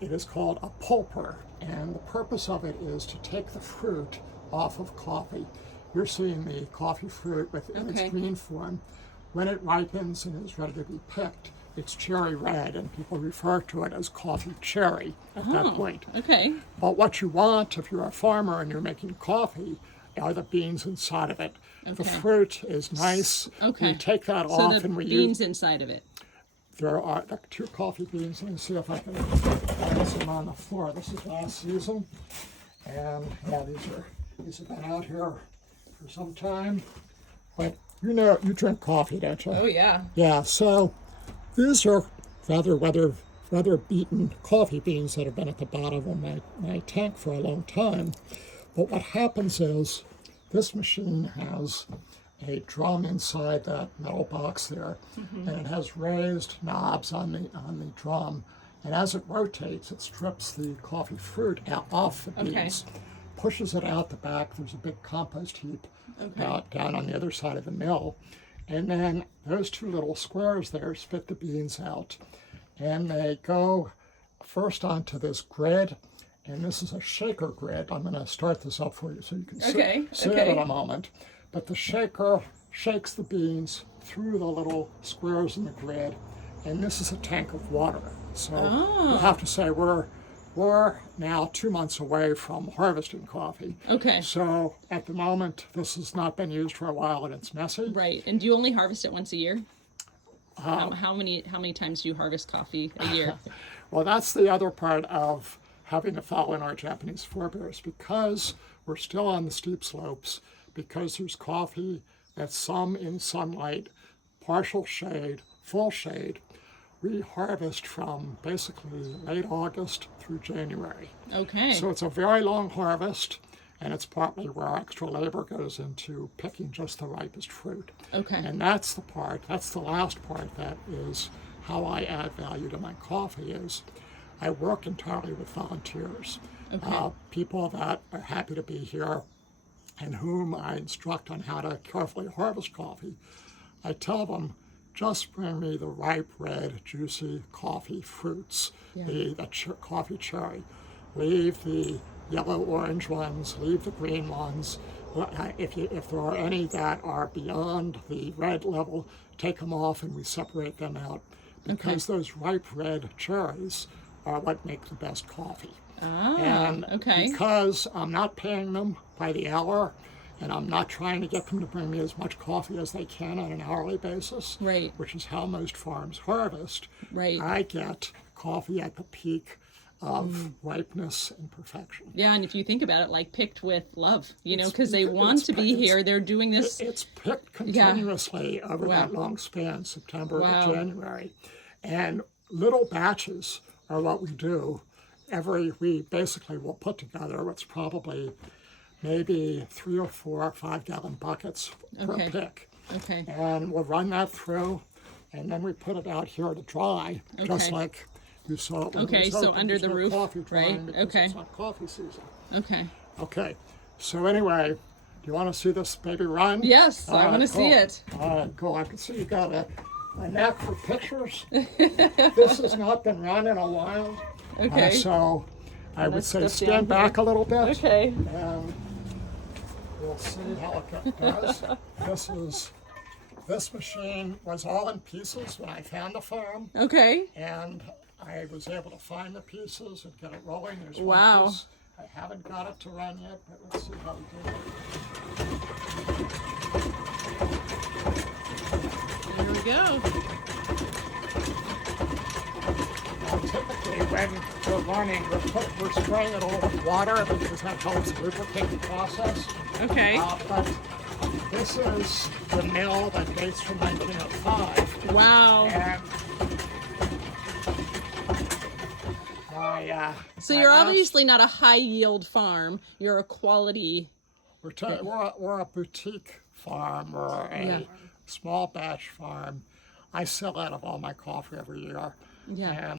It is called a pulper, and the purpose of it is to take the fruit off of coffee. You're seeing the coffee fruit within its green form. When it ripens and is ready to be picked, it's cherry red, and people refer to it as coffee cherry at that point. Okay. But what you want, if you're a farmer and you're making coffee, are the beans inside of it. The fruit is nice. Okay. We take that So off the and we beans use. inside of it. There are the 2 coffee beans. Let me see if I can place them on the floor. This is last season, and yeah, these have been out here for some time. But you know, you drink coffee, don't you? Oh yeah. Yeah. So these are rather beaten coffee beans that have been at the bottom of my tank for a long time. But what happens is this machine has a drum inside that metal box there, and it has raised knobs on the drum. And as it rotates, it strips the coffee fruit off the beans, pushes it out the back. There's a big compost heap down on the other side of the mill. And then those 2 little squares there spit the beans out. And they go first onto this grid, and this is a shaker grid. I'm going to start this up for you so you can see it in a moment. But the shaker shakes the beans through the little squares in the grid, and this is a tank of water. So you have to say we're now 2 months away from harvesting coffee. Okay. So at the moment, this has not been used for a while, and it's messy. Right. And do you only harvest it once a year? How many times do you harvest coffee a year? Well, that's the other part of having to follow in our Japanese forebears, because we're still on the steep slopes, because there's coffee that's some in sunlight, partial shade, full shade. We harvest from basically late August through January. Okay. So it's a very long harvest, and it's partly where extra labor goes into picking just the ripest fruit. Okay. And that's the last part that is how I add value to my coffee is I work entirely with volunteers. People that are happy to be here and whom I instruct on how to carefully harvest coffee. I tell them, just bring me the ripe, red, juicy coffee fruits, the coffee cherry. Leave the yellow-orange ones, leave the green ones. If there are any that are beyond the red level, take them off and we separate them out, because those ripe red cherries are what make the best coffee. Because I'm not paying them by the hour, and I'm not trying to get them to bring me as much coffee as they can on an hourly basis, which is how most farms harvest, I get coffee at the peak of ripeness and perfection. Yeah, and if you think about it, like picked with love, you know, because they want to be here. They're doing this. It's picked continuously over that long span, September to January. And little batches are what we do. We basically will put together what's probably maybe 3 or 4 or 5 gallon buckets per pick. And we'll run that through, and then we put it out here to dry, just like you saw it when it was so open. under There's the no roof, coffee drying right? because it's not coffee season. Okay. So anyway, do you want to see this baby run? Yes, I want to see it. All right, cool. I can see you got a knack for pictures. This has not been run in a while. So I would say stand back a little bit. And we'll see how it does. This machine was all in pieces when I found the farm. And I was able to find the pieces and get it rolling. There's one piece. I haven't got it to run yet, but let's see how we do it. Here we go. Typically, when we're running, we're spraying it all with water because that helps lubricate the process. But this is the mill that dates from 1905. Wow. And so you're obviously not a high yield farm. You're a quality. We're a boutique farm or a small batch farm. I sell out of all my coffee every year. And